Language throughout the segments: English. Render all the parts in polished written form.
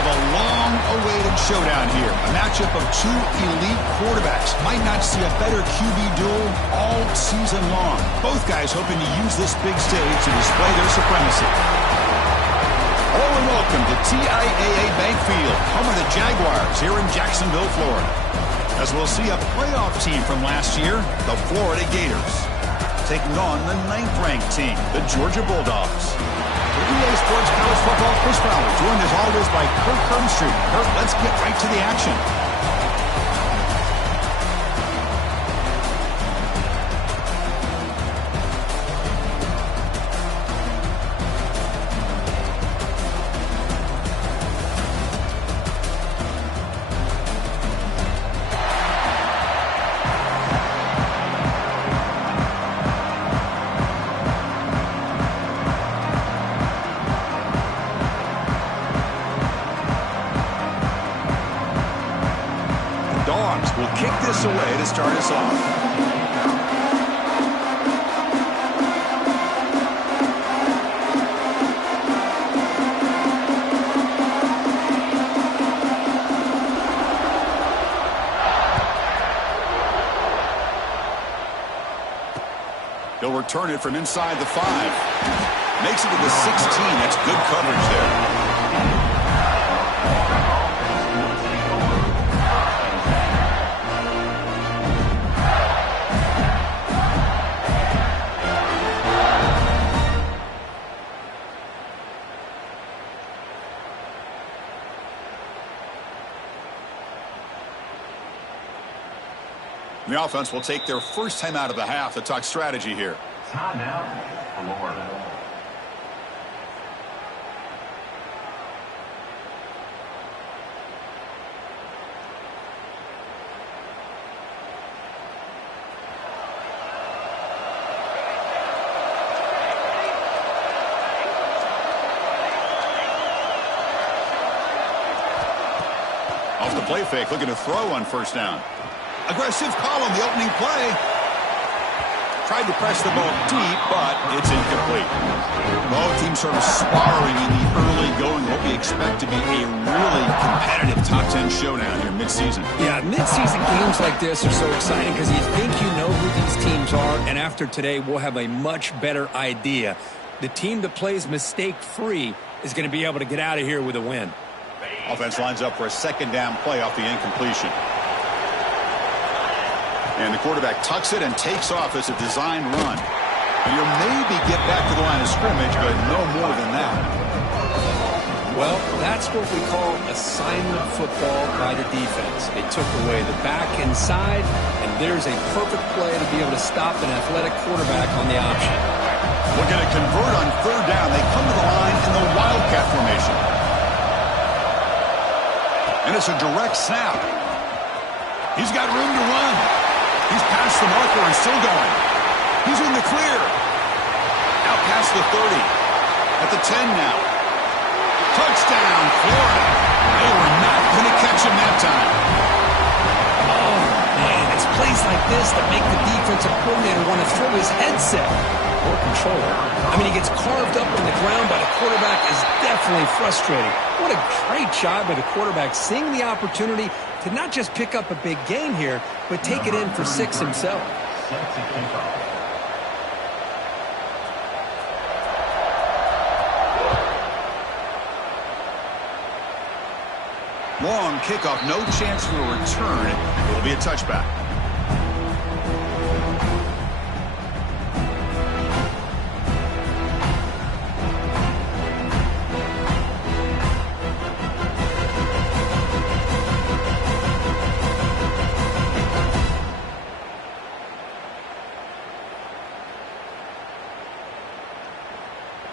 have a long-awaited showdown here. A matchup of two elite quarterbacks. Might not see a better QB duel all season long. Both guys hoping to use this big stage to display their supremacy. Hello and welcome to TIAA Bank Field, home of the Jaguars here in Jacksonville, Florida. As we'll see a playoff team from last year, the Florida Gators, taking on the 9th-ranked team, the Georgia Bulldogs. For EA Sports College Football, Chris Fowler, joined as always by Kurt Kernstreet. Kurt, let's get right to the action. Will kick this away to start us off. He'll return it from inside the 5. Makes it to the 16. That's good coverage there. The offense will take their first time out of the half to talk strategy here. Timeout, Florida. Off the play fake, looking to throw on first down. Aggressive call on the opening play. Tried to press the ball deep, but it's incomplete. Both teams sort of sparring in the early going. What we expect to be a really competitive top 10 showdown here mid-season. Yeah, mid-season games like this are so exciting because you think you know who these teams are, and after today, we'll have a much better idea. The team that plays mistake-free is going to be able to get out of here with a win. Offense lines up for a second down play off the incompletion. And the quarterback tucks it and takes off as a designed run. And you'll maybe get back to the line of scrimmage, but no more than that. Well, that's what we call assignment football by the defense. They took away the back inside, and there's a perfect play to be able to stop an athletic quarterback on the option. Looking to convert on third down. They come to the line in the Wildcat formation. And it's a direct snap. He's got room to run. He's past the marker and still going. He's in the clear. Out past the 30. At the 10 now. Touchdown, Florida. They were not going to catch him that time. Oh, man, it's plays like this that make the defensive coordinator want to throw his headset or controller. I mean, he gets carved up on the ground by the quarterback is definitely frustrating. What a great job by the quarterback seeing the opportunity to not just pick up a big gain here, but take it in for 6 himself. Long kickoff, no chance for a return. It'll be a touchback.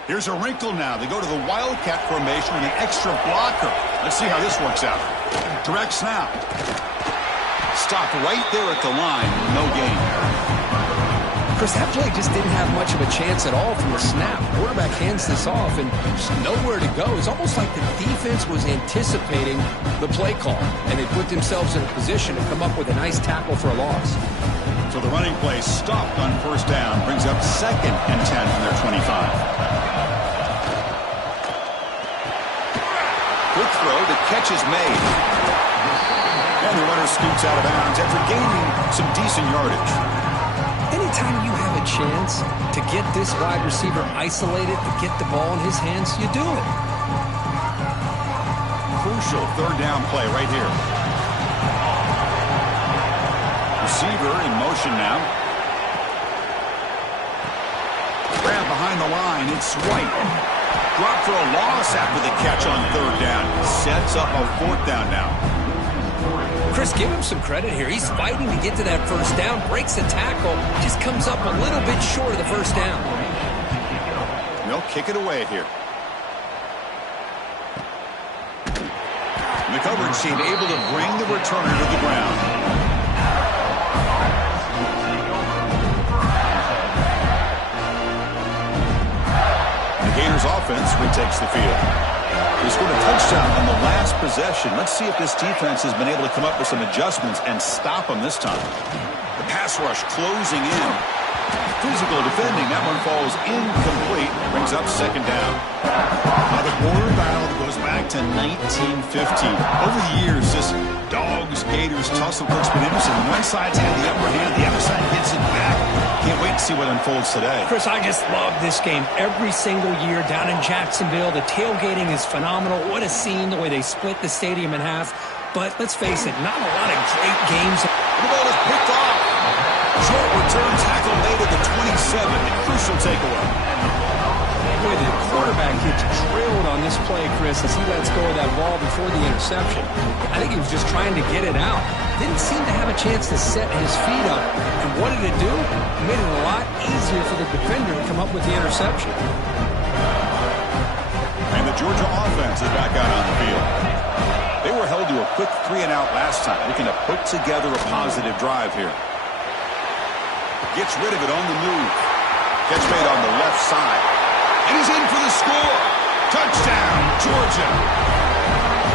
Here's a wrinkle now. They go to the Wildcat formation with an extra blocker. Let's see how this works out. Direct snap. Stopped right there at the line. No gain. Chris, that play just didn't have much of a chance at all from the snap. Quarterback hands this off and just nowhere to go. It's almost like the defense was anticipating the play call, and they put themselves in a position to come up with a nice tackle for a loss. So the running play stopped on first down. Brings up 2nd and 10 from their 25. Good quick throw. The catch is made. And the runner scoots out of bounds after gaining some decent yardage. Anytime you have a chance to get this wide receiver isolated, to get the ball in his hands, you do it. Crucial third down play right here. Receiver in motion now. Grab behind the line. It's White. Drop for a loss after the catch on third down. Sets up a fourth down now. Chris, give him some credit here. He's fighting to get to that first down, breaks a tackle, just comes up a little bit short of the first down. They'll kick it away here. The coverage team able to bring the returner to the ground. The Gators offense retakes the field. They scored a touchdown on the last possession. Let's see if this defense has been able to come up with some adjustments and stop them this time. The pass rush closing in. Physical defending. That one falls incomplete. Brings up second down. Now the border battle goes back to 1915. Over the years, this Dogs, Gators tussle looks been interesting. One side's had the upper hand. The other side hits it back. Can't wait to see what unfolds today. Chris, I just love this game every single year down in Jacksonville. The tailgating is phenomenal. What a scene, the way they split the stadium in half. But let's face it, not a lot of great games. The ball is picked off. Short return tackle made at the 27. A crucial takeaway. Boy, the quarterback gets drilled on this play, Chris, as he lets go of that ball before the interception. I think he was just trying to get it out. Didn't seem to have a chance to set his feet up. And what did it do? It made it a lot easier for the defender to come up with the interception. And the Georgia offense is back out on the field. They were held to a quick 3-and-out last time. Looking to put together a positive drive here. Gets rid of it on the move. Catch made on the left side. And he's in for the score. Touchdown, Georgia.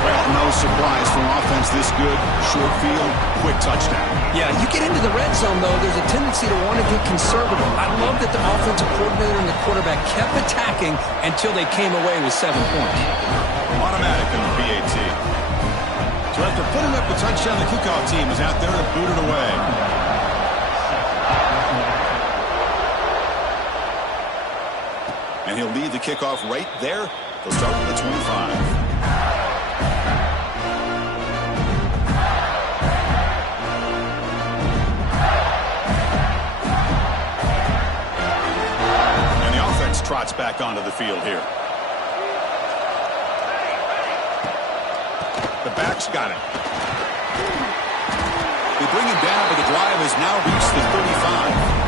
Well, no surprise from offense this good. Short field, quick touchdown. Yeah, you get into the red zone, though, there's a tendency to want to get conservative. I love that the offensive coordinator and the quarterback kept attacking until they came away with 7 points. Automatic in the PAT. So after putting up the touchdown, the kickoff team is out there to boot it away. And he'll lead the kickoff right there. They'll start with the 25. And the offense trots back onto the field here. The back's got it. They bring him down, but the drive has now reached the 35.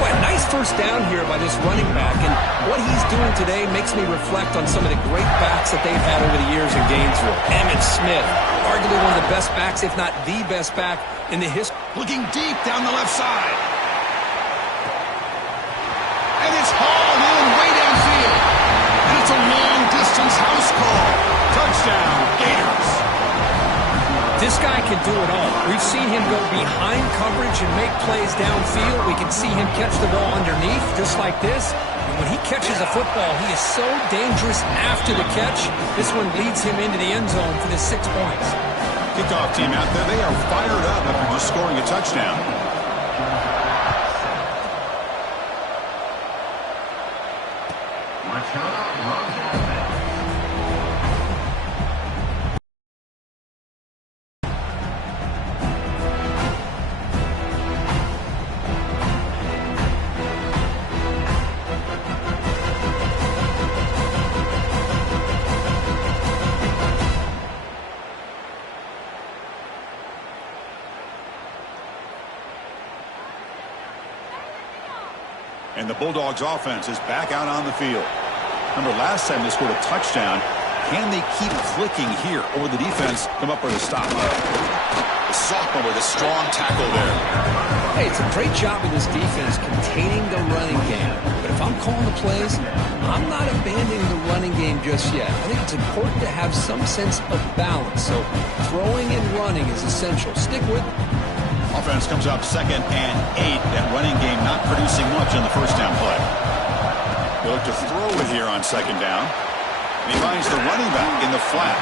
Boy, a nice first down here by this running back, and what he's doing today makes me reflect on some of the great backs that they've had over the years in Gainesville. Emmitt Smith, arguably one of the best backs, if not the best back in the history. Looking deep down the left side. And it's hauled in way downfield. And it's a long-distance house call. Touchdown, Gators. This guy can do it all. We've seen him go behind coverage and make plays downfield. We can see him catch the ball underneath, just like this. And when he catches a football, he is so dangerous after the catch. This one leads him into the end zone for the 6 points. Kickoff team out there, they are fired up after just scoring a touchdown. And the Bulldogs offense is back out on the field. Remember, last time they scored a touchdown. Can they keep clicking here, or the defense come up with a stop? The sophomore with a strong tackle there. Hey, it's a great job of this defense containing the running game. But if I'm calling the plays, I'm not abandoning the running game just yet. I think it's important to have some sense of balance. So throwing and running is essential. Stick with it. Offense comes up 2nd and 8. That running game not producing much on the first down play. They look to throw it here on 2nd down. He finds the running back in the flat.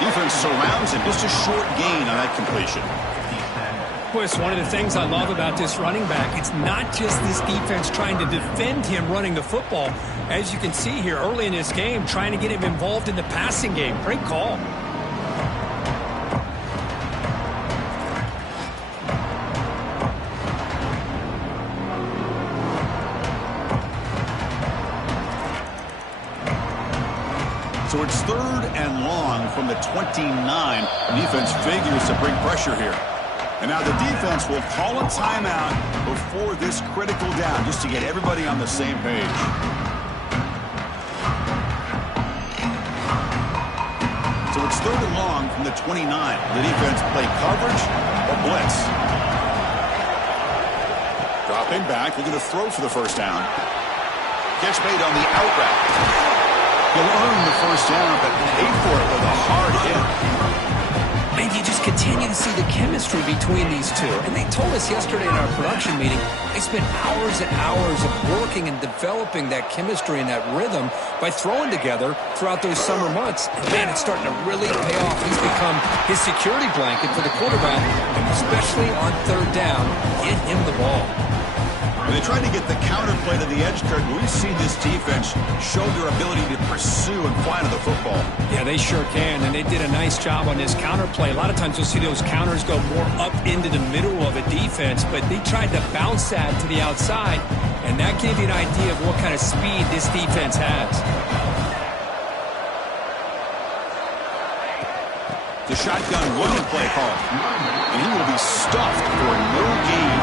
Defense surrounds him. Just a short gain on that completion. Well, it's one of the things I love about this running back. It's not just this defense trying to defend him running the football. As you can see here early in this game, trying to get him involved in the passing game. Great call. So it's 3rd and long from the 29. Defense figures to bring pressure here. And now the defense will call a timeout before this critical down, just to get everybody on the same page. So it's 3rd and long from the 29. The defense play coverage or blitz. Dropping back, looking to throw for the first down. Catch made on the out route. He'll earn the first down, but paid for it with a hard hit. And you just continue to see the chemistry between these two. And they told us yesterday in our production meeting, they spent hours and hours of working and developing that chemistry and that rhythm by throwing together throughout those summer months. And man, it's starting to really pay off. He's become his security blanket for the quarterback, and especially on 3rd down, get him the ball. When they tried to get the counterplay to the edge, Kurt, we've seen this defense show their ability to pursue and fly to the football. Yeah, they sure can, and they did a nice job on this counterplay. A lot of times you'll see those counters go more up into the middle of a defense, but they tried to bounce that to the outside, and that gave you an idea of what kind of speed this defense has. The shotgun running play call, and he will be stuffed for no gain.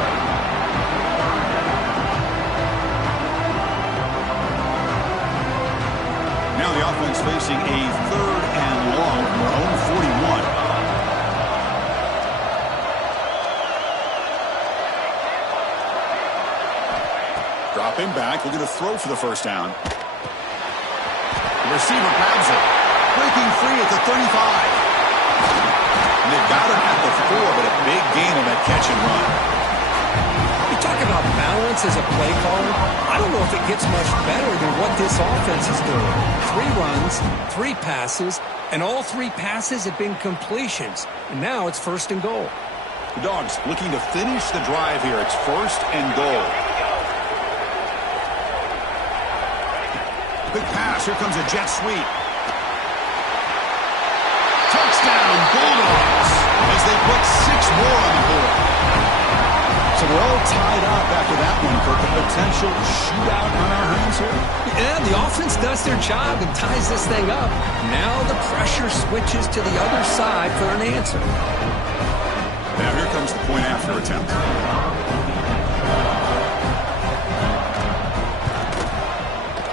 Now the offense facing a 3rd and long from their own 41. Dropping back, looking to throw for the first down. The receiver grabs it. Breaking free at the 35. And they've got him at the 4, but a big gain on that catch and run. You talk about balance as a play caller. I don't know if it gets much better than what this offense is doing. 3 runs, 3 passes, and all 3 passes have been completions. And now it's 1st and goal. The Dogs looking to finish the drive here. It's 1st and goal. Quick pass. Here comes a jet sweep. Touchdown, Bulldogs, as they put 6 more on the board. So we're all tied up after that one, for the potential shootout on our hands here. Yeah, the offense does their job and ties this thing up. Now the pressure switches to the other side for an answer. Now here comes the point after attempt.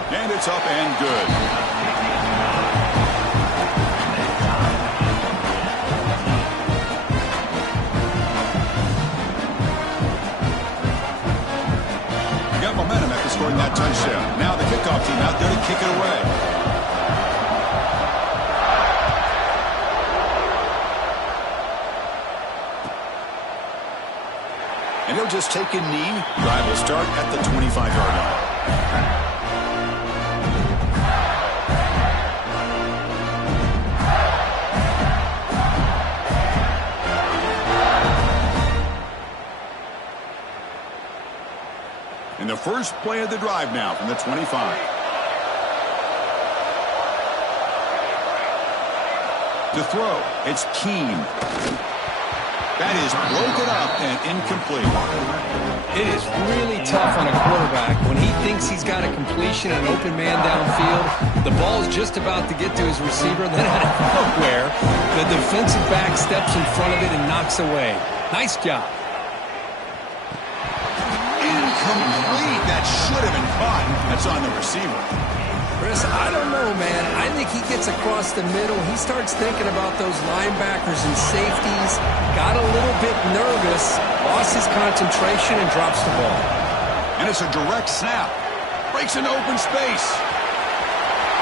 And it's up and good. Momentum after scoring that touchdown. Now the kickoff team out there to kick it away. And he'll just take a knee. Drive will start at the 25-yard line. And the first play of the drive now from the 25. To throw, it's Keene. That is broken up and incomplete. It is really tough on a quarterback when he thinks he's got a completion and an open man downfield. The ball's just about to get to his receiver, then out of nowhere, the defensive back steps in front of it and knocks away. Nice job. Incomplete. That should have been caught. That's on the receiver. Chris, I don't know, man. I think he gets across the middle. He starts thinking about those linebackers and safeties. Got a little bit nervous, lost his concentration, and drops the ball. And it's a direct snap. Breaks into open space.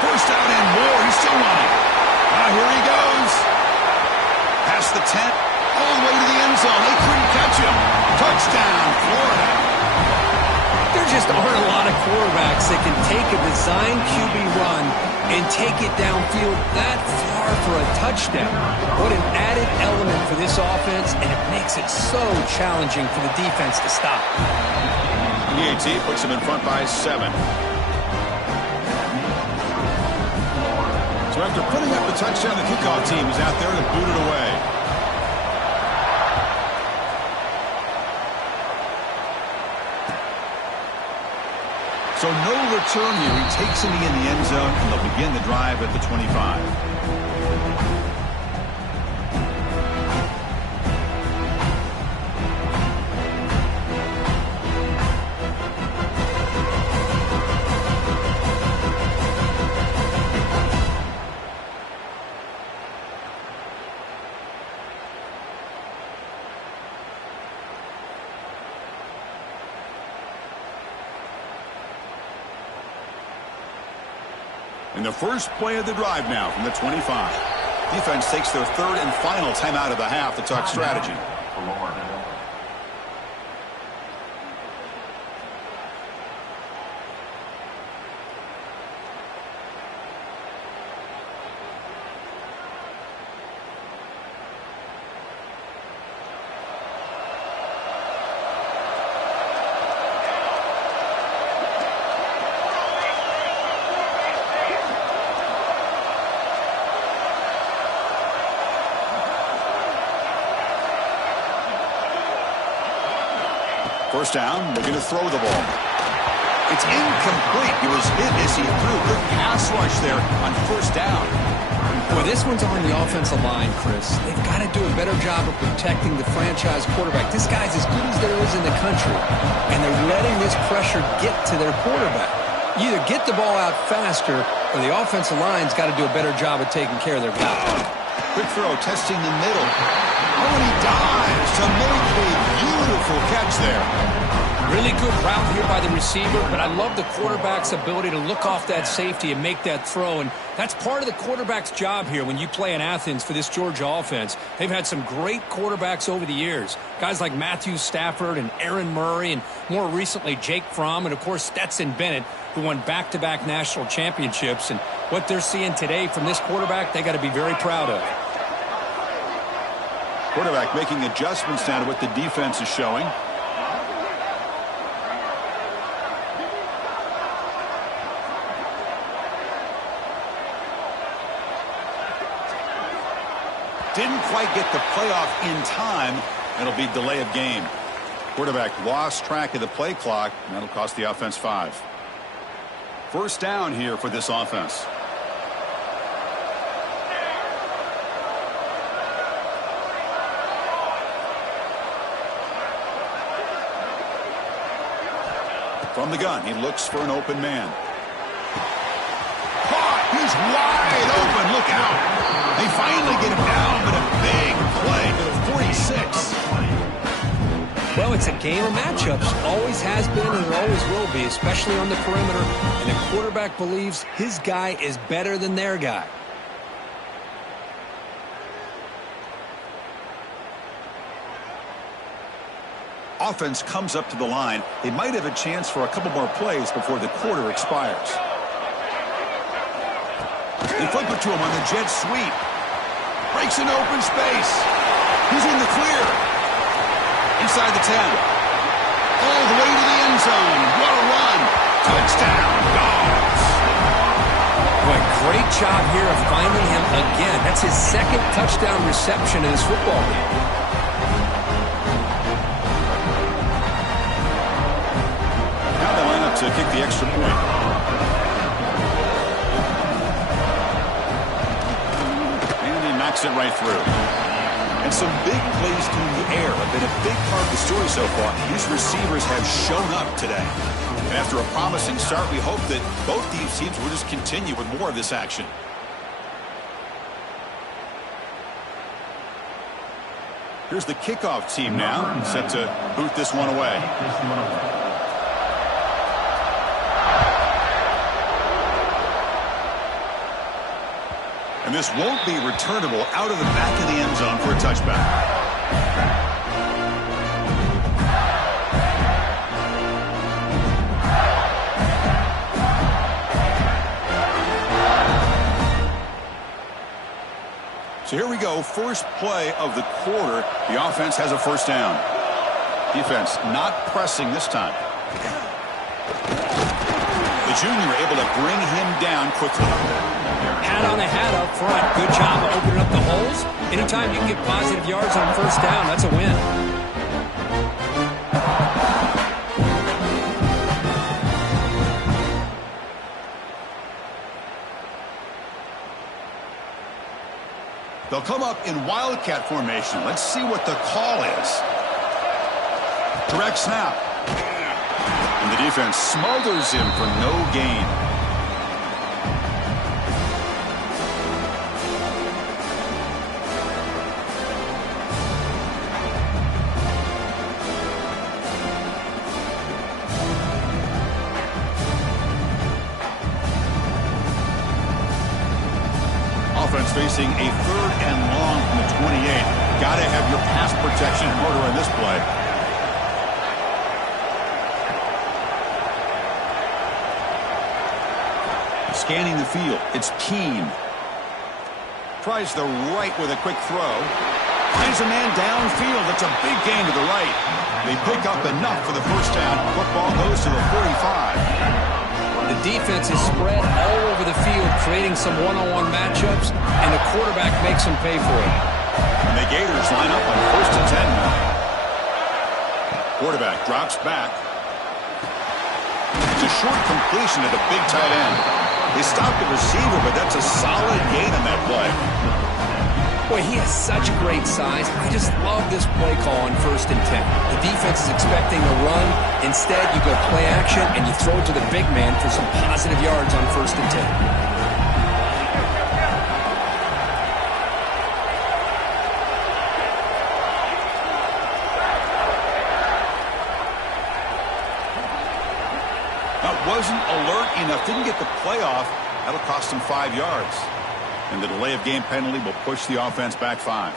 First out and more. He's still running. Here he goes. Past the 10. All the way to the end zone. They couldn't catch him. Touchdown, Florida. They're just aren't a lot of quarterbacks that can take a design QB run and take it downfield that far for a touchdown. What an added element for this offense, and it makes it so challenging for the defense to stop. PAT puts him in front by 7. So after putting up the touchdown, the kickoff team is out there to boot it away. So no return here. He takes it in the end zone, and they'll begin the drive at the 25. In the first play of the drive now from the 25. Defense takes their third and final timeout of the half to talk strategy. First down, looking to throw the ball. It's incomplete. He was hit as he threw. Good pass rush there on first down. Boy, this one's on the offensive line, Chris. They've got to do a better job of protecting the franchise quarterback. This guy's as good as there is in the country, and they're letting this pressure get to their quarterback. You either get the ball out faster, or the offensive line's got to do a better job of taking care of their guy. Quick throw, testing the middle. Oh, and he dives to make a beautiful catch there. Really good route here by the receiver, but I love the quarterback's ability to look off that safety and make that throw, and that's part of the quarterback's job here when you play in Athens for this Georgia offense. They've had some great quarterbacks over the years, guys like Matthew Stafford and Aaron Murray, and more recently Jake Fromm, and of course Stetson Bennett, who won back-to-back national championships. And what they're seeing today from this quarterback, they got to be very proud of. Quarterback making adjustments now to what the defense is showing. Didn't quite get the playoff in time. It'll be delay of game. Quarterback lost track of the play clock, and that'll cost the offense 5. First down here for this offense. From the gun, he looks for an open man. Caught! He's wide open! Look out! They finally get him down, but a big play to the 46. Well, it's a game of matchups. Always has been and it always will be, especially on the perimeter. And the quarterback believes his guy is better than their guy. Offense comes up to the line. They might have a chance for a couple more plays before the quarter expires. They flip it to him on the jet sweep. Breaks an open space. He's in the clear. Inside the 10. All the way to the end zone. What a run. Touchdown, Dogs. Boy, great job here of finding him again. That's his second touchdown reception in this football game. To kick the extra point. And he knocks it right through. And some big plays through the air have been a big part of the story so far. These receivers have shown up today. And after a promising start, we hope that both these teams will just continue with more of this action. Here's the kickoff team now, set to boot this one away. And this won't be returnable out of the back of the end zone for a touchback. So here we go, first play of the quarter. The offense has a first down. Defense not pressing this time. The junior able to bring him down quickly. Hat on a hat up front. Good job of opening up the holes. Anytime you can get positive yards on first down, that's a win. They'll come up in wildcat formation. Let's see what the call is. Direct snap. And the defense smothers him for no gain. Offense facing a 3rd and long from the 28. Got to have your pass protection in order on this play. Scanning the field. It's Keene. Tries the right with a quick throw. Finds a man downfield. It's a big gain to the right. They pick up enough for the first down. Football goes to the 45. The defense is spread all over the field, creating some one-on-one matchups, and the quarterback makes them pay for it. And the Gators line up on 1st and 10 now. Quarterback drops back. It's a short completion to the big tight end. They stopped the receiver, but that's a solid gain on that play. Boy, he has such great size. I just love this play call on 1st and 10. The defense is expecting a run. Instead, you go play action, and you throw it to the big man for some positive yards on 1st and 10. Wasn't alert enough, didn't get the play off. That'll cost him 5 yards. And the delay of game penalty will push the offense back 5.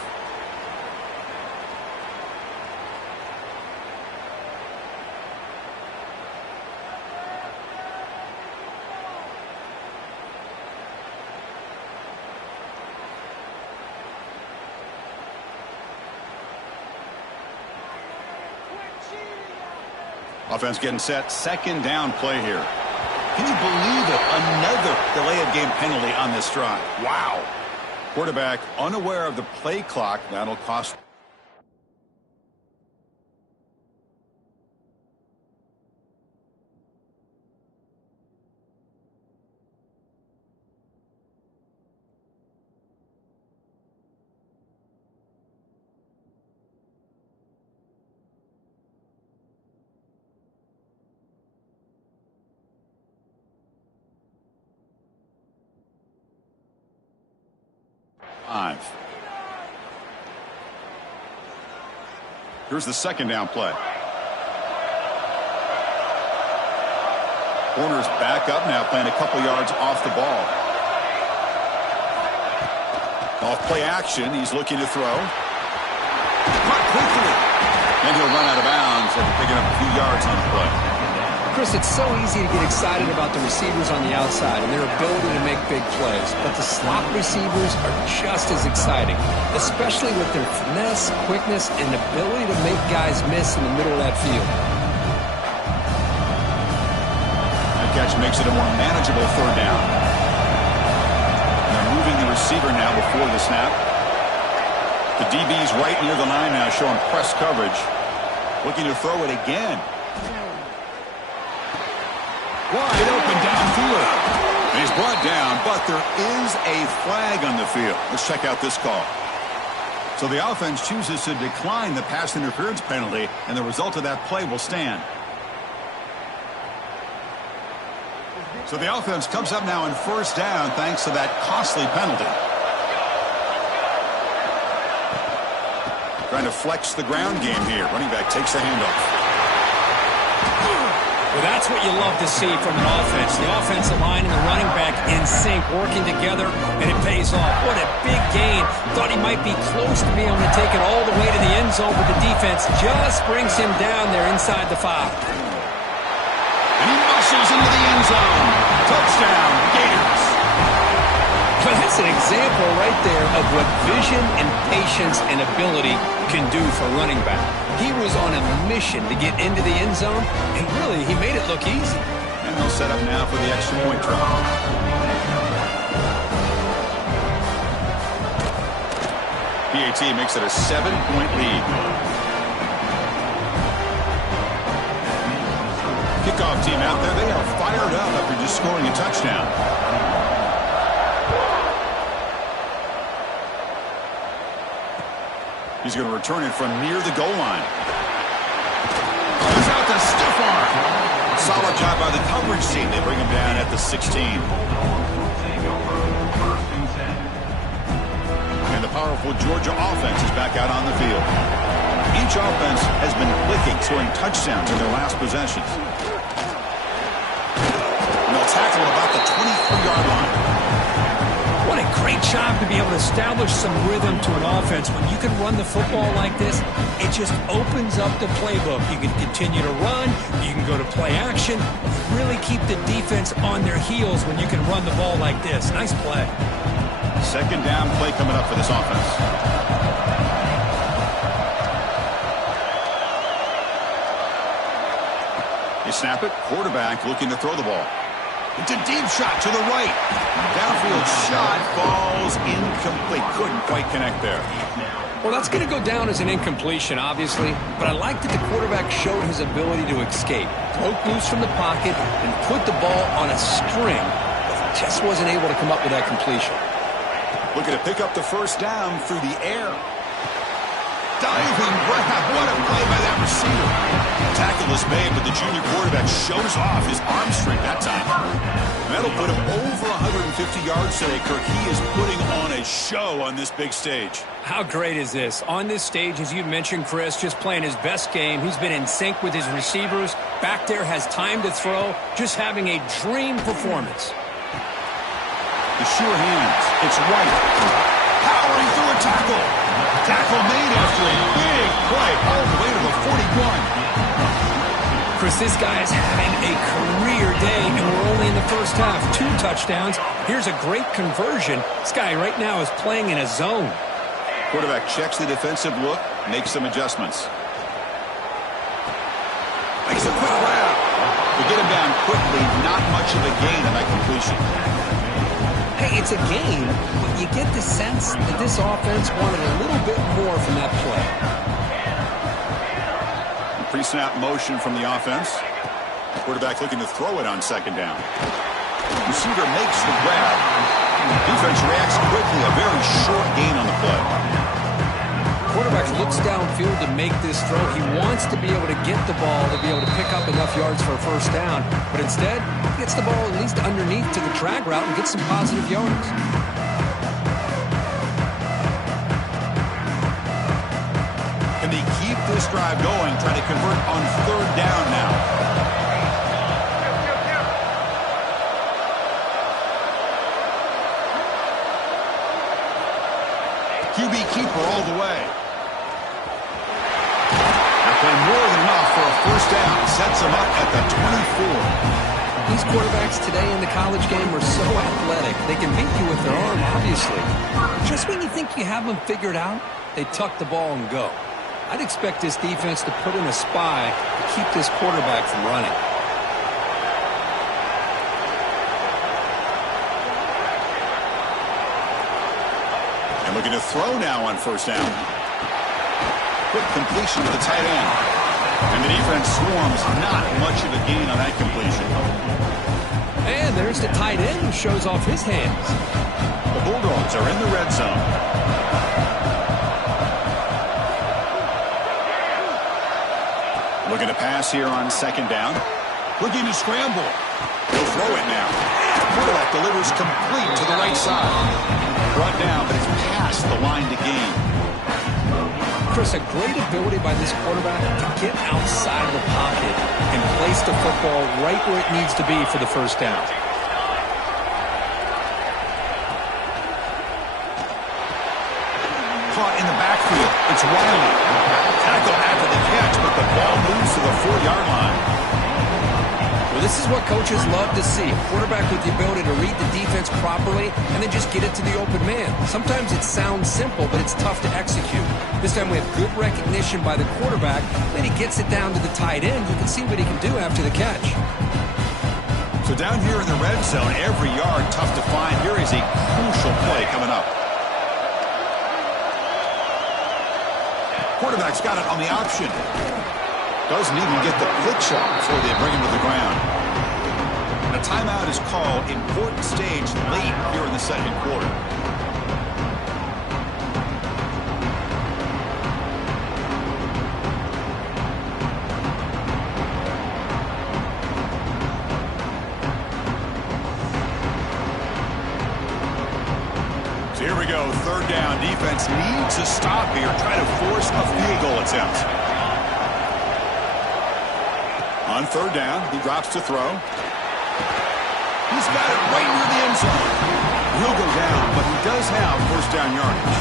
Offense getting set. 2nd down play here. Can you believe it? Another delay of game penalty on this drive. Wow. Quarterback unaware of the play clock. That'll cost. Here's the 2nd down play. Corner's back up now, playing a couple yards off the ball. Off play action, he's looking to throw. Caught quickly. And he'll run out of bounds after picking up a few yards on the play. Chris, it's so easy to get excited about the receivers on the outside and their ability to make big plays, but the slot receivers are just as exciting, especially with their finesse, quickness, and ability to make guys miss in the middle of that field. That catch makes it a more manageable 3rd down. And they're moving the receiver now before the snap. The DB's right near the line now, showing press coverage. Looking to throw it again. Wide open downfield. And he's brought down, but there is a flag on the field. Let's check out this call. So the offense chooses to decline the pass interference penalty, and the result of that play will stand. So the offense comes up now in 1st down thanks to that costly penalty. Trying to flex the ground game here. Running back takes the handoff. Well, that's what you love to see from an offense. The offensive line and the running back in sync, working together, and it pays off. What a big gain. Thought he might be close to being able to take it all the way to the end zone, but the defense just brings him down there inside the 5. And he muscles into the end zone. Touchdown, Gators. Well, that's an example right there of what vision and patience and ability can do for running back. He was on a mission to get into the end zone, and really, he made it look easy. And they'll set up now for the extra point try. PAT makes it a 7-point lead. Kickoff team out there, they are fired up after just scoring a touchdown. He's going to return it from near the goal line. He's out to stiff arm. Solid job by the coverage team. They bring him down at the 16. And the powerful Georgia offense is back out on the field. Each offense has been clicking, scoring touchdowns in their last possessions. And they'll tackle about the 23-yard line. What a great job to be able to establish some rhythm to an offense. When you can run the football like this, it just opens up the playbook. You can continue to run. You can go to play action. Really keep the defense on their heels when you can run the ball like this. Nice play. Second down play coming up for this offense. They snap it. Quarterback looking to throw the ball. It's a deep shot to the right. Downfield shot falls incomplete. Couldn't quite connect there. Well, that's going to go down as an incompletion, obviously, but I like that the quarterback showed his ability to escape. Broke loose from the pocket and put the ball on a string, but just wasn't able to come up with that completion. Looking to pick up the first down through the air. Diving grab. What a play by that receiver. Tackle is made, but the junior quarterback shows off his arm strength that time. That'll put him over 150 yards today, Kirk. He is putting on a show on this big stage. How great is this? On this stage, as you mentioned, Chris, just playing his best game. He's been in sync with his receivers. Back there, has time to throw. Just having a dream performance. The sure hands. It's White. Powering through a tackle. Tackle made after a big play all the way to the 41. Chris, this guy's having a career day, and we're only in the first half. 2 touchdowns. Here's a great conversion. This guy right now is playing in a zone. Quarterback checks the defensive look, makes some adjustments. Makes a quick grab. They get him down quickly. Not much of a gain on that completion. Hey, it's a game, but you get the sense that this offense wanted a little bit more from that play. Pre-snap motion from the offense. Quarterback looking to throw it on second down. Receiver makes the grab. Defense reacts quickly. A very short gain on the play. Quarterback looks downfield to make this throw. He wants to be able to get the ball to be able to pick up enough yards for a first down, but instead, he gets the ball at least underneath to the drag route and gets some positive yards. Can they keep this drive going, trying to convert on third down now? QB keeper all the way. They're playing more than enough for a first down. Sets them up at the 24. These quarterbacks today in the college game are so athletic. They can beat you with their arm, obviously. Just when you think you have them figured out, they tuck the ball and go. I'd expect this defense to put in a spy to keep this quarterback from running. And looking to throw now on first down. Quick completion to the tight end. And the defense swarms. Not much of a gain on that completion. And there's the tight end who shows off his hands. The Bulldogs are in the red zone. Looking to pass here on second down. Looking to scramble. He'll throw it now. Quarterback delivers complete to the right side. Brought down, but it's past the line to gain. Chris, a great ability by this quarterback to get outside the pocket and place the football right where it needs to be for the first down. Caught in the backfield. It's Riley. Tackle after the catch, but the ball moves to the 4-yard line. Well, this is what coaches love to see. A quarterback with the ability to read the defense properly and then just get it to the open man. Sometimes it sounds simple, but it's tough to execute. This time we have good recognition by the quarterback. Then he gets it down to the tight end. You can see what he can do after the catch. So down here in the red zone, every yard tough to find. Here is a crucial play coming up. Quarterback's got it on the option. Doesn't even get the pitch up before they bring him to the ground. And a timeout is called. Important stage late here in the second quarter. So here we go. Third down. Defense needs a stop here. Try to force a field goal attempt. On third down, he drops to throw. He's got it right near the end zone. He'll go down, but he does have first down yardage.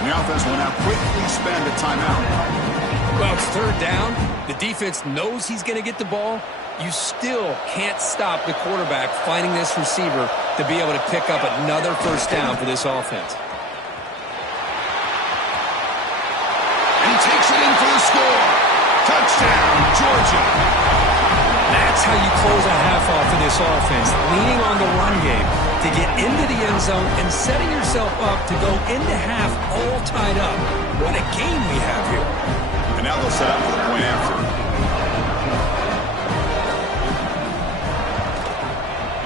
And the offense will now quickly spend a timeout. Well, it's third down. The defense knows he's going to get the ball. You still can't stop the quarterback finding this receiver to be able to pick up another first down for this offense. And he takes it in for the score. Touchdown, Georgia. That's how you close a half off in this offense, leaning on the run game to get into the end zone and setting yourself up to go into half all tied up. What a game we have here. And now they'll set up for the point after.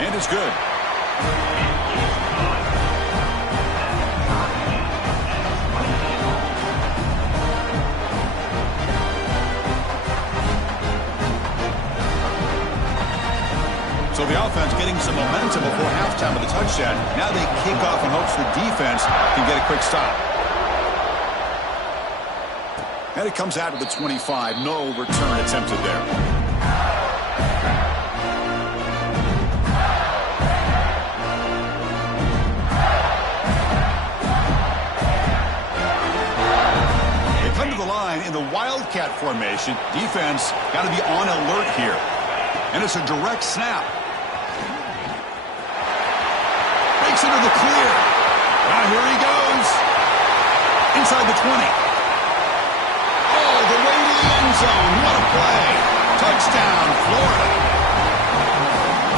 And it's good. So the offense getting some momentum before halftime with the touchdown. Now they kick off in hopes the defense can get a quick stop. And it comes out of the 25. No return attempted there. They come to the line in the Wildcat formation. Defense got to be on alert here. And it's a direct snap. Breaks into the clear. Now here he goes. Inside the 20. All the way to the end zone. What a play. Touchdown, Florida.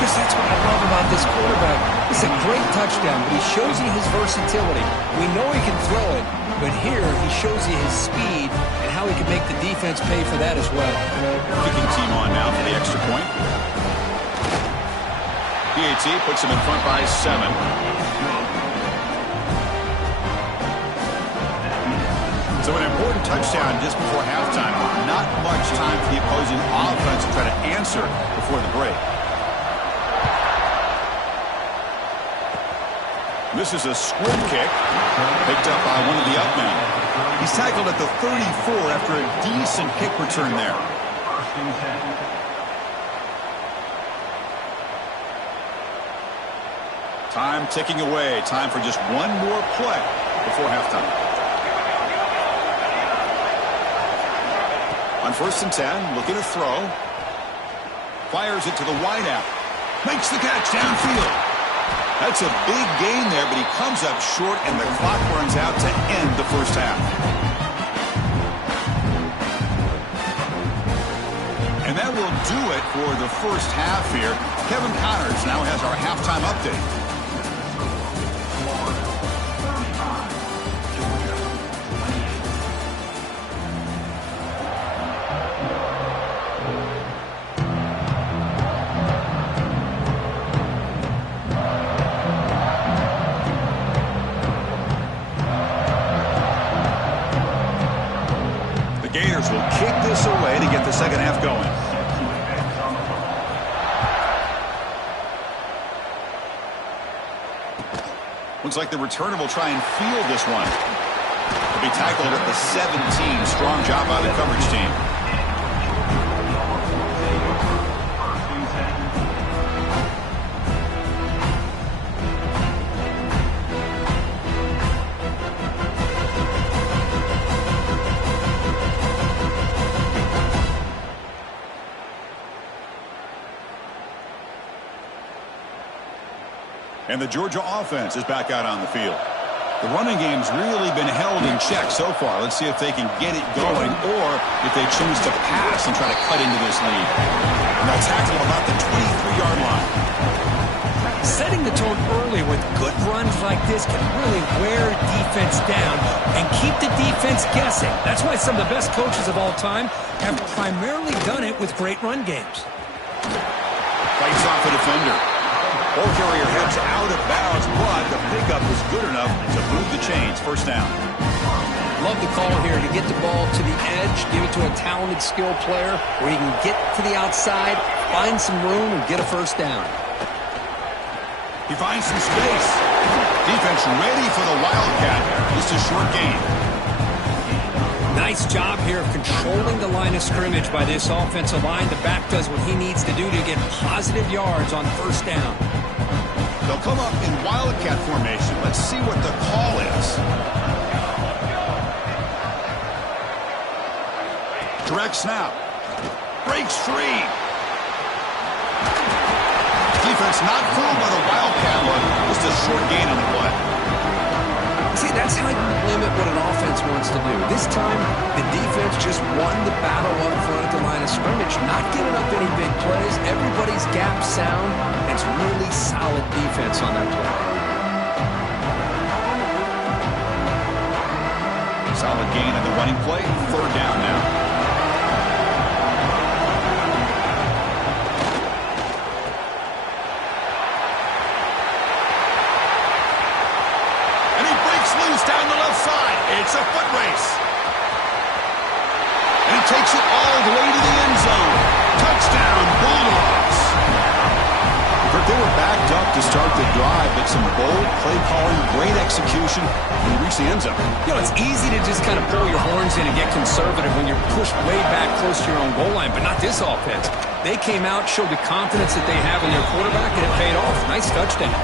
Chris, that's what I love about this quarterback. It's a great touchdown, but he shows you his versatility. We know he can throw it, but here he shows you his speed and how he can make the defense pay for that as well. Kicking team on now for the extra point. PAT puts him in front by 7. So an important touchdown just before halftime. Not much time for the opposing offense to try to answer before the break. This is a squib kick picked up by one of the up men. He's tackled at the 34 after a decent kick return there. Time ticking away. Time for just one more play before halftime. On 1st and 10, looking to throw. Fires it to the wideout. Makes the catch downfield. That's a big gain there, but he comes up short, and the clock runs out to end the first half. And that will do it for the first half here. Kevin Connors now has our halftime update. Gators will kick this away to get the second half going. Looks like the returner will try and field this one. He'll be tackled at the 17. Strong job by the coverage team. And the Georgia offense is back out on the field. The running game's really been held in check so far. Let's see if they can get it going or if they choose to pass and try to cut into this lead. And they'll tackle about the 23-yard line. Setting the tone early with good runs like this can really wear defense down and keep the defense guessing. That's why some of the best coaches of all time have primarily done it with great run games. Fights off a defender. Ball carrier heads out of bounds, but the pickup was good enough to move the chains. First down. Love the call here to get the ball to the edge, give it to a talented, skilled player where he can get to the outside, find some room, and get a first down. He finds some space. Defense ready for the Wildcat. Just a short gain. Nice job here of controlling the line of scrimmage by this offensive line. The back does what he needs to do to get positive yards on first down. They'll come up in Wildcat formation. Let's see what the call is. Direct snap. Breaks free. Defense not fooled by the Wildcat look. Just a short gain on the play. See, that's how you limit what an offense wants to do. This time, the defense just won the battle up front at the line of scrimmage, not giving up any big plays. Everybody's gap sound. It's really solid defense on that play. Solid gain on the running play. Third down now. Down the left side. It's a foot race. And he takes it all the way to the end zone. Touchdown, Bulldogs. But they were backed up to start the drive, but some bold play calling, great execution, and he reached the end zone. You know, it's easy to just kind of pull your horns in and get conservative when you're pushed way back close to your own goal line, but not this offense. They came out, showed the confidence that they have in their quarterback, and it paid off. Nice touchdown.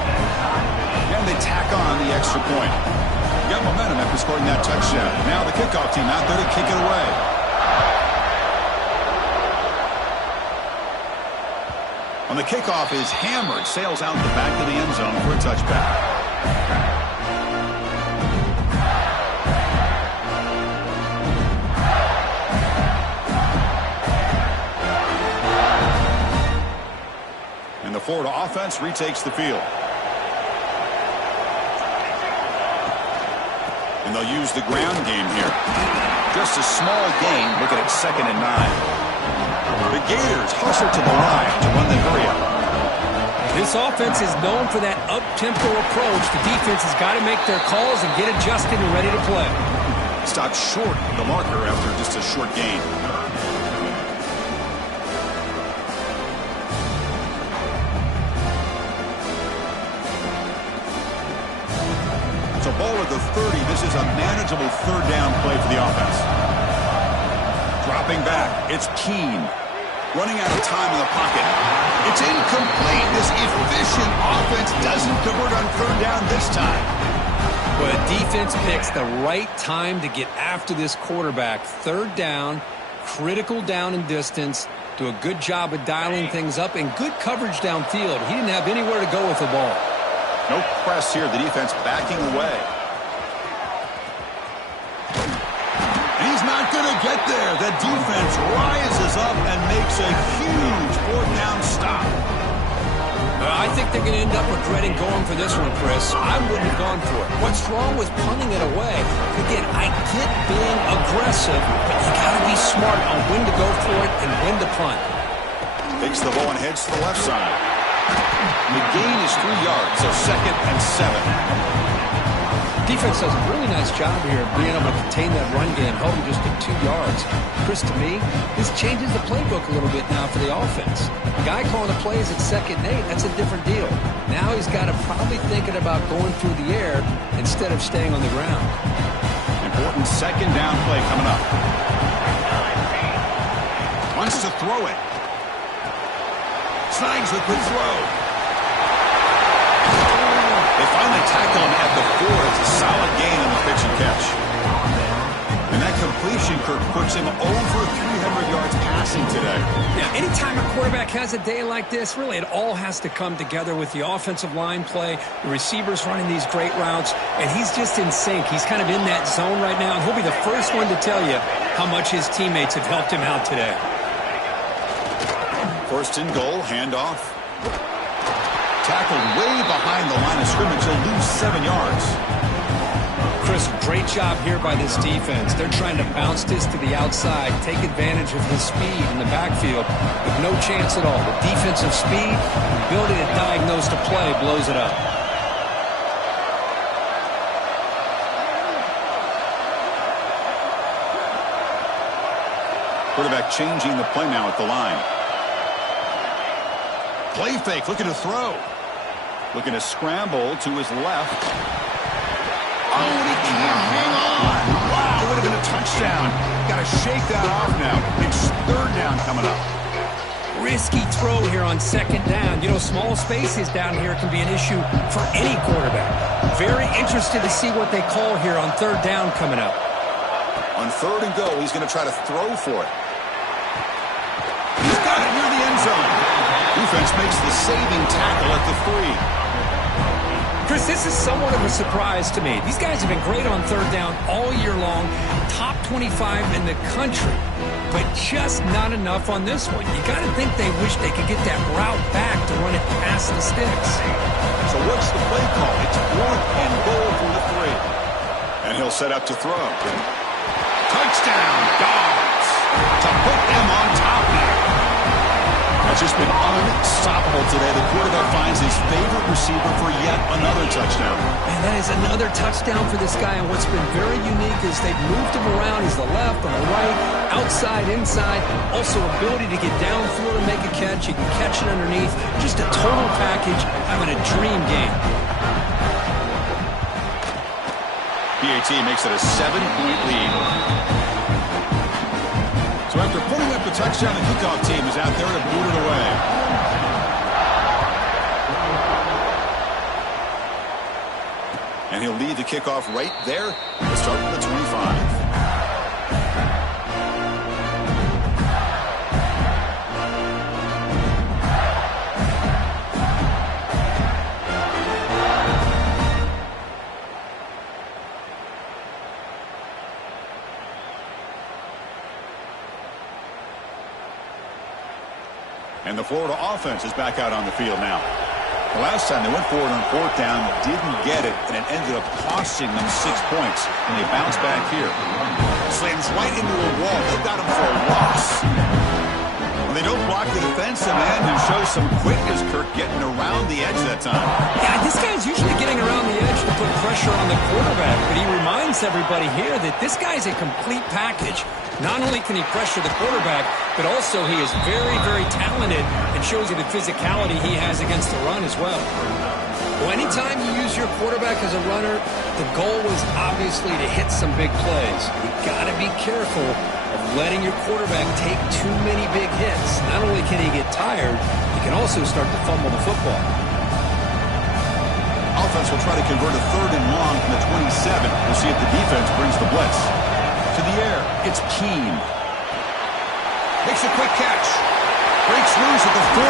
And they tack on the extra point. Got momentum after scoring that touchdown. Now the kickoff team out there to kick it away. On the kickoff is hammered, sails out the back of the end zone for a touchback. And the Florida offense retakes the field. And they'll use the ground game here. Just a small gain, looking at 2nd and 9. The Gators hustle to the line to run the hurry-up. This offense is known for that up-tempo approach. The defense has got to make their calls and get adjusted and ready to play. Stopped short of the marker after just a short gain. So ball at the 30. This is a manageable third down play for the offense. Dropping back. It's Keene. Running out of time in the pocket. It's incomplete. This efficient offense doesn't convert on third down this time. But defense picks the right time to get after this quarterback. Third down, critical down and distance. Do a good job of dialing things up and good coverage downfield. He didn't have anywhere to go with the ball. No press here. The defense backing away. And he's not going to get there. The defense rises up and makes a huge fourth down stop. I think they're going to end up regretting going for this one, Chris. I wouldn't have gone for it. What's wrong with punting it away? Again, I get being aggressive, but you got to be smart on when to go for it and when to punt. Takes the ball and heads to the left side. The gain is 3 yards, so 2nd and 7. Defense does a really nice job here of being able to contain that run game, held him just to 2 yards. Chris, to me, this changes the playbook a little bit now for the offense. The guy calling the plays at 2nd and 8, that's a different deal. Now he's got to probably thinking about going through the air instead of staying on the ground. Important 2nd down play coming up. Wants to throw it. Snags the quick throw. They finally tackle him at the 4. It's a solid gain on the pitch and catch. And that completion, Kirk, puts him over 300 yards passing today. Yeah, anytime a quarterback has a day like this, really it all has to come together with the offensive line play, the receivers running these great routes, and he's just in sync. He's kind of in that zone right now, and he'll be the first one to tell you how much his teammates have helped him out today. First and goal, handoff. Tackled way behind the line of scrimmage. He'll lose 7 yards. Chris, great job here by this defense. They're trying to bounce this to the outside, take advantage of his speed in the backfield, with no chance at all. The defensive speed, the ability to diagnose the play blows it up. Quarterback changing the play now at the line. Play fake, looking to throw. Looking to scramble to his left. Oh, and he can't hang on. Wow, would have been a touchdown. Got to shake that off now. It's third down coming up. Risky throw here on second down. You know, small spaces down here can be an issue for any quarterback. Very interested to see what they call here on third down coming up. On third and goal, he's going to try to throw for it. He's got it near the end zone. Defense makes the saving tackle at the 3. Chris, this is somewhat of a surprise to me. These guys have been great on third down all year long, top 25 in the country, but just not enough on this one. You got to think they wish they could get that route back to run it past the sticks. So what's the play call? It's fourth and goal from the 3. And he'll set up to throw. Touchdown, Dogs, to put them on top now. It's just been unstoppable today. The quarterback finds his favorite receiver for yet another touchdown. And that is another touchdown for this guy. And what's been very unique is they've moved him around. He's the left, on the right, outside, inside. Also ability to get downfield and make a catch. He can catch it underneath. Just a total package, having a dream game. PAT makes it a 7-point lead. So after putting up a touchdown, the kickoff team is out there to boot it away. And he'll lead the kickoff right there to start with the 25. And the Florida offense is back out on the field now. The last time they went forward on fourth down, didn't get it, and it ended up costing them 6 points. And they bounce back here. Slams right into a wall. They've got him for a loss. And they don't block the defensive end and show some quickness, Kirk, getting around the edge that time. Yeah, this guy's usually getting around the edge to put pressure on the quarterback, but he reminds everybody here that this guy's a complete package. Not only can he pressure the quarterback, but also he is very, very talented and shows you the physicality he has against the run as well. Well, anytime you use your quarterback as a runner, the goal is obviously to hit some big plays. You got to be careful of letting your quarterback take too many big hits. Not only can he get tired, he can also start to fumble the football. Offense will try to convert a third and long from the 27. We'll see if the defense brings the blitz. To the air, it's Keene. Makes a quick catch. Breaks loose at the 40.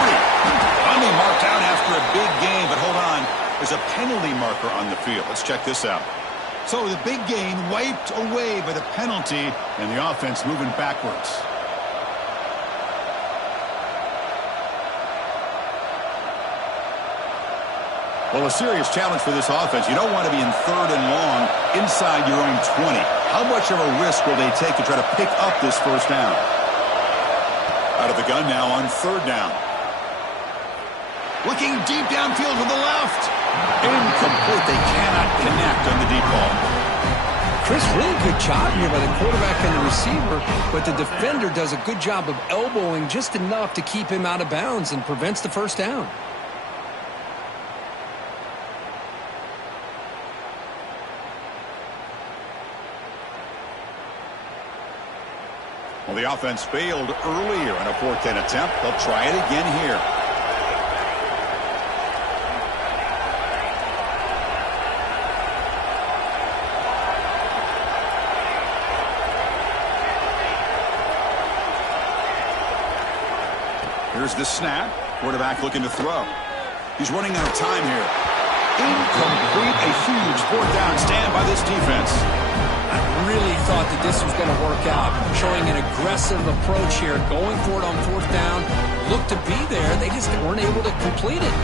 Finally marked out after a big gain, but hold on. There's a penalty marker on the field. Let's check this out. So the big gain wiped away by the penalty, and the offense moving backwards. Well, a serious challenge for this offense. You don't want to be in third and long inside your own 20. How much of a risk will they take to try to pick up this first down? Out of the gun now on third down. Looking deep downfield to the left. Incomplete. They cannot connect on the deep ball. Chris, really good job here by the quarterback and the receiver, but the defender does a good job of elbowing just enough to keep him out of bounds and prevents the first down. Well, the offense failed earlier in a 4th and attempt. They'll try it again here. Here's the snap. Quarterback looking to throw. He's running out of time here. Incomplete. A huge fourth down stand by this defense. I really thought that this was going to work out. Showing an aggressive approach here. Going for it on fourth down. Looked to be there. They just weren't able to complete it.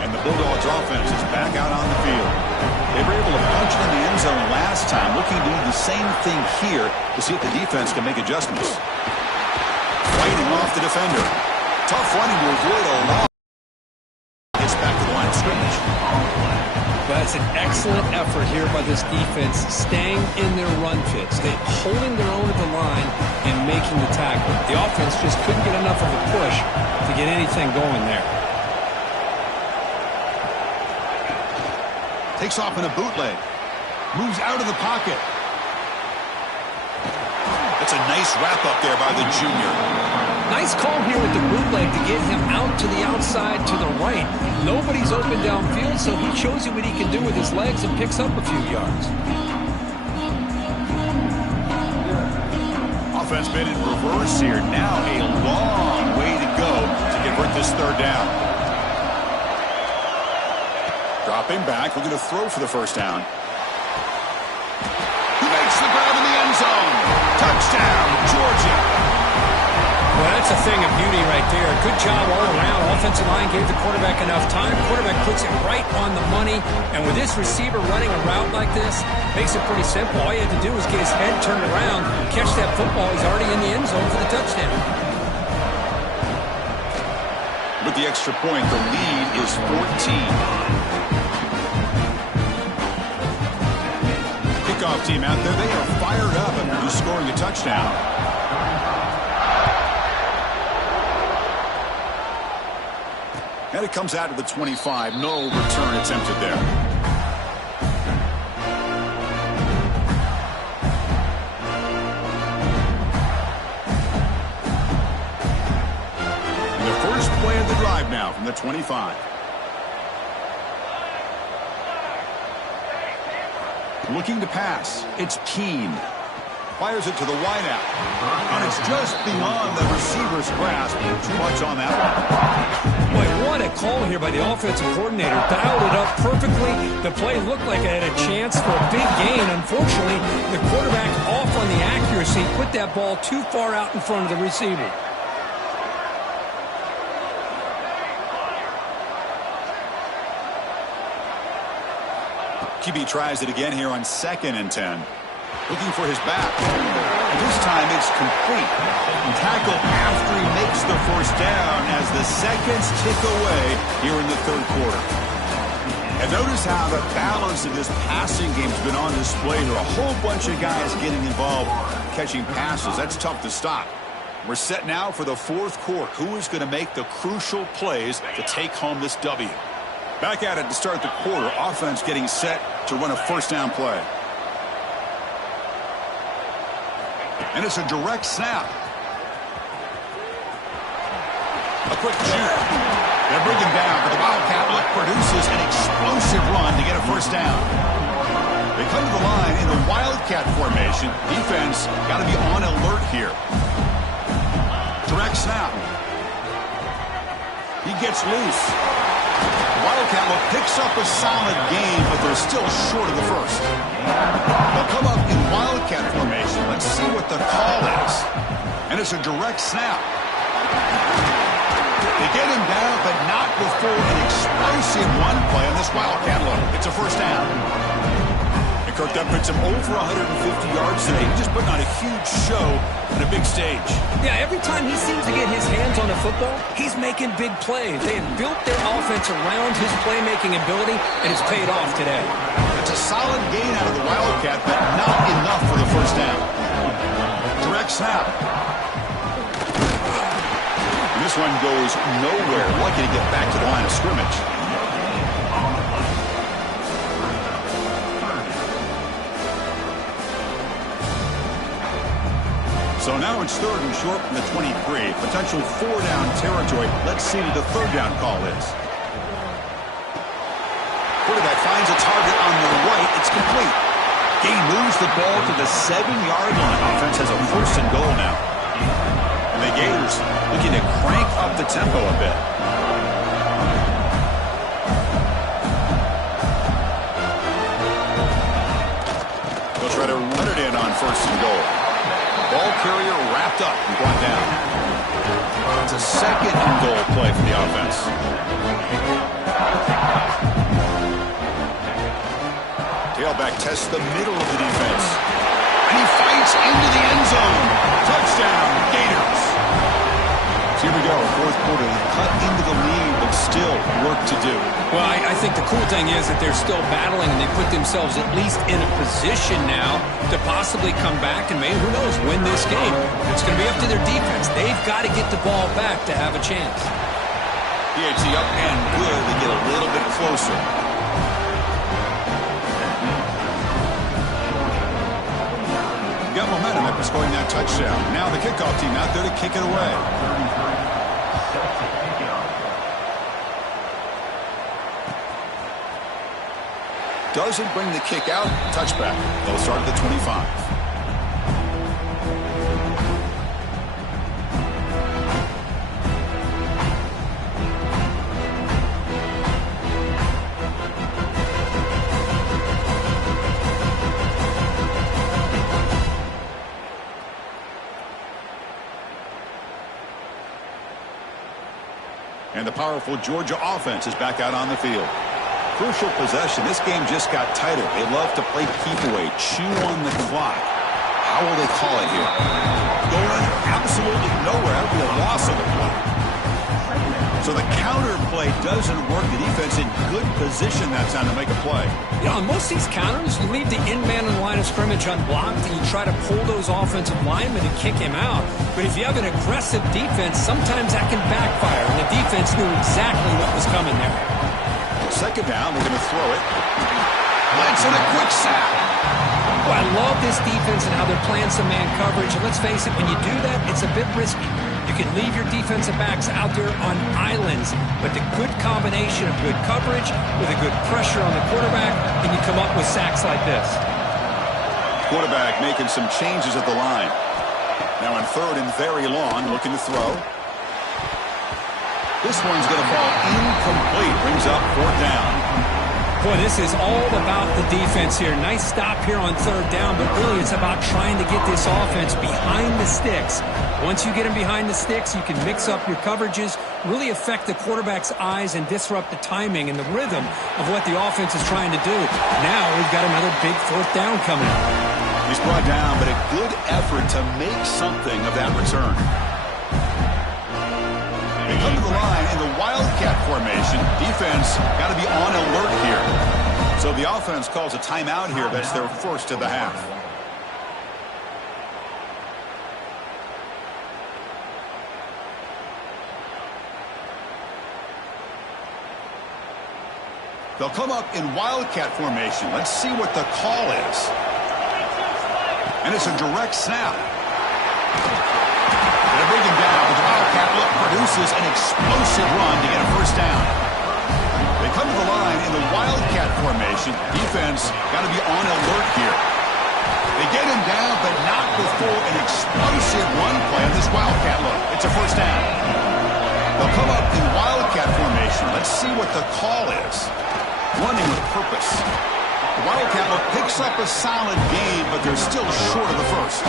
And the Bulldogs offense is back out on the field. They were able to punch it in the end zone last time. Looking to do the same thing here to see if the defense can make adjustments. Fighting off the defender. Tough running to avoid a long. Gets back to the line of scrimmage. That's an excellent effort here by this defense, staying in their run fits. They're holding their own at the line and making the tackle. The offense just couldn't get enough of a push to get anything going there. Takes off in a bootleg. Moves out of the pocket. That's a nice wrap up there by the junior. Nice call here with the bootleg to get him out to the outside to the right. Nobody's open downfield, so he shows you what he can do with his legs and picks up a few yards. Offense been in reverse here. Now a long way to go to convert this third down. Dropping back, looking to throw for the first down. He makes the grab in the end zone. Touchdown, Georgia. Well, that's a thing of beauty right there. Good job all around. Offensive line gave the quarterback enough time. Quarterback puts it right on the money. And with this receiver running a route like this, makes it pretty simple. All you had to do was get his head turned around, catch that football. He's already in the end zone for the touchdown. With the extra point, the lead is 14. Kickoff team out there, they are fired up after just scoring a touchdown. And it comes out to the 25. No return attempted there. And the first play of the drive now from the 25. Looking to pass. It's Keene. Fires it to the wideout. And it's just beyond the receiver's grasp. Too much on that one. Boy, what a call here by the offensive coordinator. Dialed it up perfectly. The play looked like it had a chance for a big gain. Unfortunately, the quarterback off on the accuracy, put that ball too far out in front of the receiver. QB tries it again here on 2nd and 10. Looking for his back. And this time it's complete. Tackle after he makes the first down as the seconds tick away here in the third quarter. And notice how the balance of this passing game has been on display here. A whole bunch of guys getting involved catching passes. That's tough to stop. We're set now for the fourth quarter. Who is going to make the crucial plays to take home this W? Back at it to start the quarter. Offense getting set to run a first down play. And it's a direct snap. A quick shoot. They'll bring him down, but the Wildcat look produces an explosive run to get a first down. They come to the line in the Wildcat formation. Defense got to be on alert here. Direct snap. He gets loose. Wildcat look picks up a solid gain, but they're still short of the first. They'll come up in Wildcat formation. Let's see what the call is. And it's a direct snap. They get him down, but not before an explosive run play on this Wildcat look. It's a first down. And Kirk, that puts him over 150 yards today. He's just putting on a huge show on a big stage. Yeah, every time he seems to get his hands on the football, he's making big plays. They have built their offense around his playmaking ability, and it's paid off today. It's a solid gain out of the Wildcat, but not enough for the first down. Direct snap. And this one goes nowhere. Lucky to get back to the line of scrimmage. So now it's 3rd and short from the 23. Potential 4-down territory. Let's see what the 3rd down call is. Quarterback finds a target on the right. It's complete. Gain moves the ball to the 7-yard line. Offense has a 1st and goal now. And the Gators looking to crank up the tempo a bit. They'll try to run it in on 1st and goal. Ball carrier wrapped up and brought down. It's a 2nd and goal play for the offense. Tailback tests the middle of the defense. And he fights into the end zone. Touchdown, Gators. So here we go, 4th quarter. They cut into the lead, but still work to do. Well, I think the cool thing is that they're still battling, and they put themselves at least in a position now to possibly come back and maybe, who knows, win this game. It's going to be up to their defense. They've got to get the ball back to have a chance. PAT up and good to get a little bit closer. Got momentum after scoring that touchdown. Now the kickoff team out there to kick it away. Doesn't bring the kick out. Touchback. They'll start at the 25. And the powerful Georgia offense is back out on the field. Crucial possession. This game just got tighter. They love to play keep away, chew on the clock. How will they call it here? Going absolutely nowhere. That would be a loss of the play. So the counter play doesn't work. The defense in good position that time to make a play. You know, on most of these counters, you leave the in-man in the line of scrimmage unblocked, and you try to pull those offensive linemen to kick him out. But if you have an aggressive defense, sometimes that can backfire, and the defense knew exactly what was coming there. 2nd down, they're going to throw it. Lentz on a quick sack. Oh, I love this defense and how they're playing some man coverage. And let's face it, when you do that, it's a bit risky. You can leave your defensive backs out there on islands, but the good combination of good coverage with a good pressure on the quarterback, and you come up with sacks like this. Quarterback making some changes at the line. Now on 3rd and very long, looking to throw. This one's going to fall incomplete. Brings up 4th down. Boy, this is all about the defense here. Nice stop here on 3rd down, but really it's about trying to get this offense behind the sticks. Once you get them behind the sticks, you can mix up your coverages, really affect the quarterback's eyes, and disrupt the timing and the rhythm of what the offense is trying to do. Now we've got another big 4th down coming up. He's brought down, but a good effort to make something of that return. They come to the line in the Wildcat formation. Defense got to be on alert here. So the offense calls a timeout here. That's their 1st of the half. They'll come up in Wildcat formation. Let's see what the call is. And it's a direct snap. They'll bring him down, but the Wildcat look produces an explosive run to get a 1st down. They come to the line in the Wildcat formation. Defense got to be on alert here. They get him down, but not before an explosive run play on this Wildcat look. It's a 1st down. They'll come up in Wildcat formation. Let's see what the call is. Running with purpose. The Wildcat look picks up a solid gain, but they're still short of the 1st.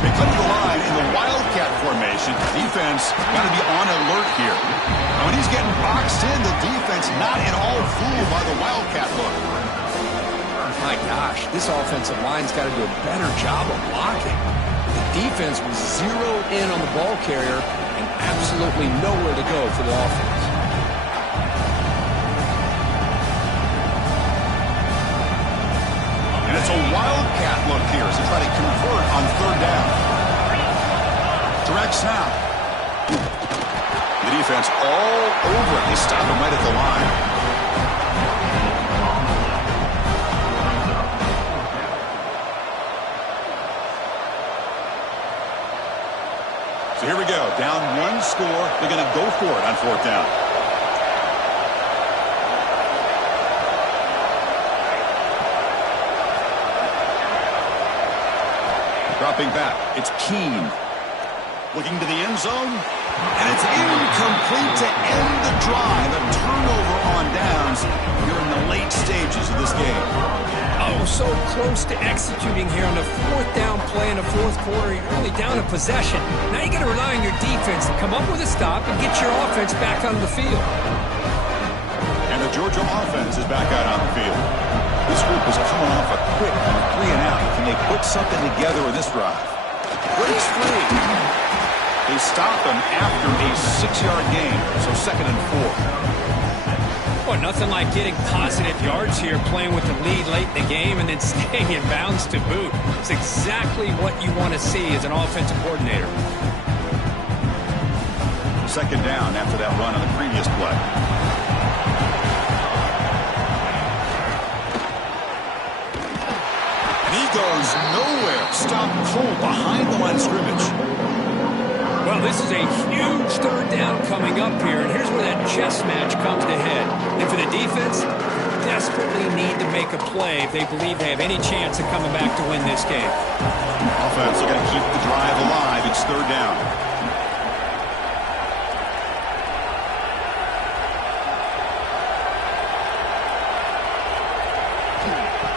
They come to the line in the Wildcat formation. Defense got to be on alert here. And when he's getting boxed in, the defense not at all fooled by the Wildcat look. My gosh, this offensive line's got to do a better job of blocking. The defense was zeroed in on the ball carrier and absolutely nowhere to go for the offense. And it's a Wildcat look here as they try to convert on 3rd down. Direct snap. The defense all over it. They stop him right at the line. So here we go. Down 1 score. They're going to go for it on 4th down. Dropping back. It's Keene. Looking to the end zone. And it's incomplete to end the drive. A turnover on downs. You're in the late stages of this game. Oh, so close to executing here on the fourth down play in the fourth quarter. You're only down a possession. Now you got to rely on your defense to come up with a stop and get your offense back on the field. And the Georgia offense is back out on the field. This group is coming off a quick 3-and-out. Can they put something together with this drive? Breaks free. They stop him after a 6-yard gain, so 2nd and 4. Well, nothing like getting positive yards here, playing with the lead late in the game, and then staying in bounds to boot. It's exactly what you want to see as an offensive coordinator. 2nd down after that run on the previous play. And he goes nowhere. Stop cold behind the line of scrimmage. Well, this is a huge 3rd down coming up here, and here's where that chess match comes to head. And for the defense, desperately need to make a play if they believe they have any chance of coming back to win this game. Offense are going to keep the drive alive. It's 3rd down.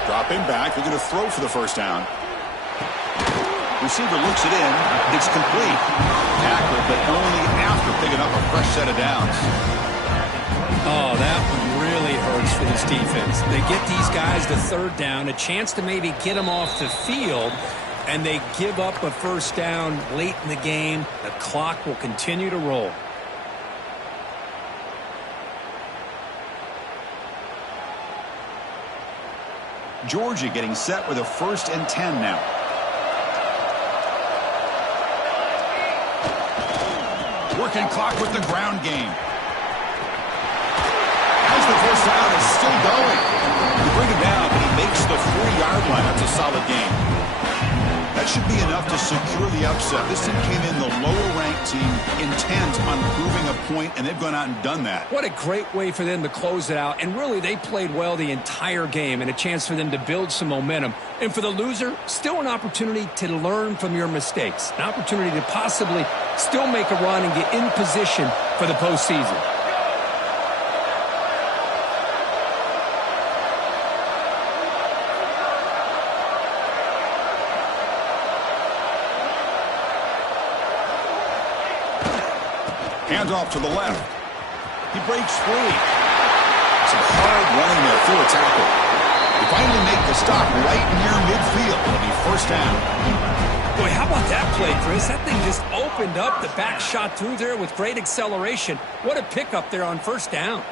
Dropping back. They're going to throw for the 1st down. Receiver looks it in. It's complete. Tackle, but only after picking up a fresh set of downs. Oh, that one really hurts for this defense. They get these guys to 3rd down, a chance to maybe get them off the field, and they give up a 1st down late in the game. The clock will continue to roll. Georgia getting set with a 1st and 10 now. Working clock with the ground game. As the 1st down is still going. You bring him down, but he makes the 40-yard line. That's a solid game. That should be enough to secure the upset. This team came in the lower-ranked team intent on proving a point, and they've gone out and done that. What a great way for them to close it out. And really, they played well the entire game, and a chance for them to build some momentum. And for the loser, still an opportunity to learn from your mistakes. An opportunity to possibly still make a run and get in position for the postseason. Handoff to the left. He breaks free. Some hard running there through a tackle. They finally make the stop right near midfield. It'll be 1st down. Boy, how about that play, Chris? That thing just opened up. The back shot through there with great acceleration. What a pickup there on 1st down.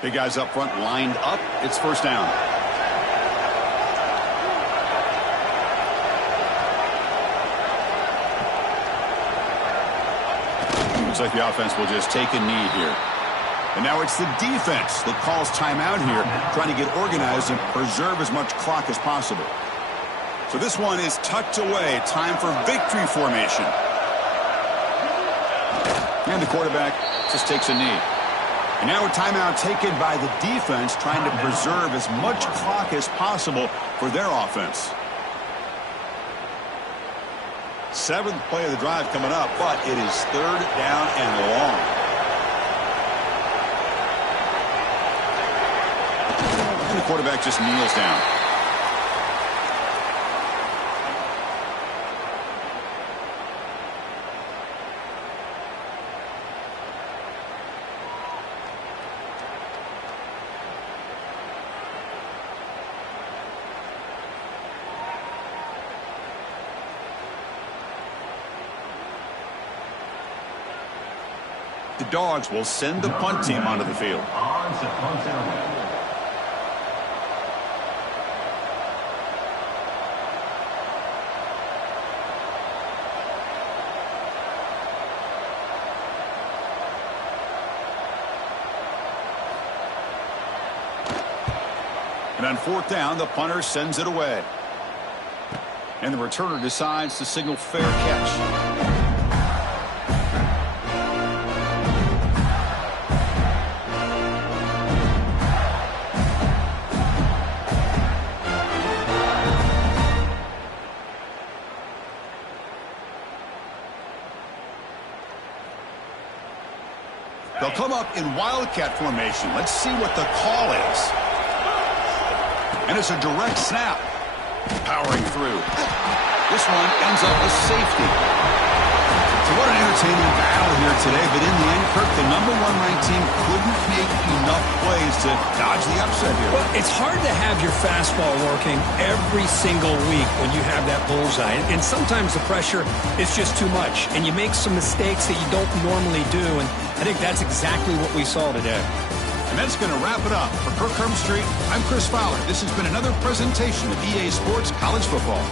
Big guys up front lined up. It's 1st down. Looks like the offense will just take a knee here. And now it's the defense that calls timeout here, trying to get organized and preserve as much clock as possible. So this one is tucked away. Time for victory formation. And the quarterback just takes a knee. And now a timeout taken by the defense, trying to preserve as much clock as possible for their offense. 7th play of the drive coming up, but it is 3rd down and long. And the quarterback just kneels down. The Dogs will send the punt team onto the field. And on 4th down, the punter sends it away. And the returner decides to signal fair catch. They'll come up in wildcat formation. Let's see what the call is. And it's a direct snap. Powering through. This one ends up with safety. So what an entertaining battle here today. But in the end, Kirk, the #1 ranked team couldn't make enough plays to dodge the upset here. Well, it's hard to have your fastball working every single week when you have that bullseye. And sometimes the pressure is just too much. And you make some mistakes that you don't normally do. And I think that's exactly what we saw today. And that's going to wrap it up. For Kirk Street, I'm Chris Fowler. This has been another presentation of EA Sports College Football.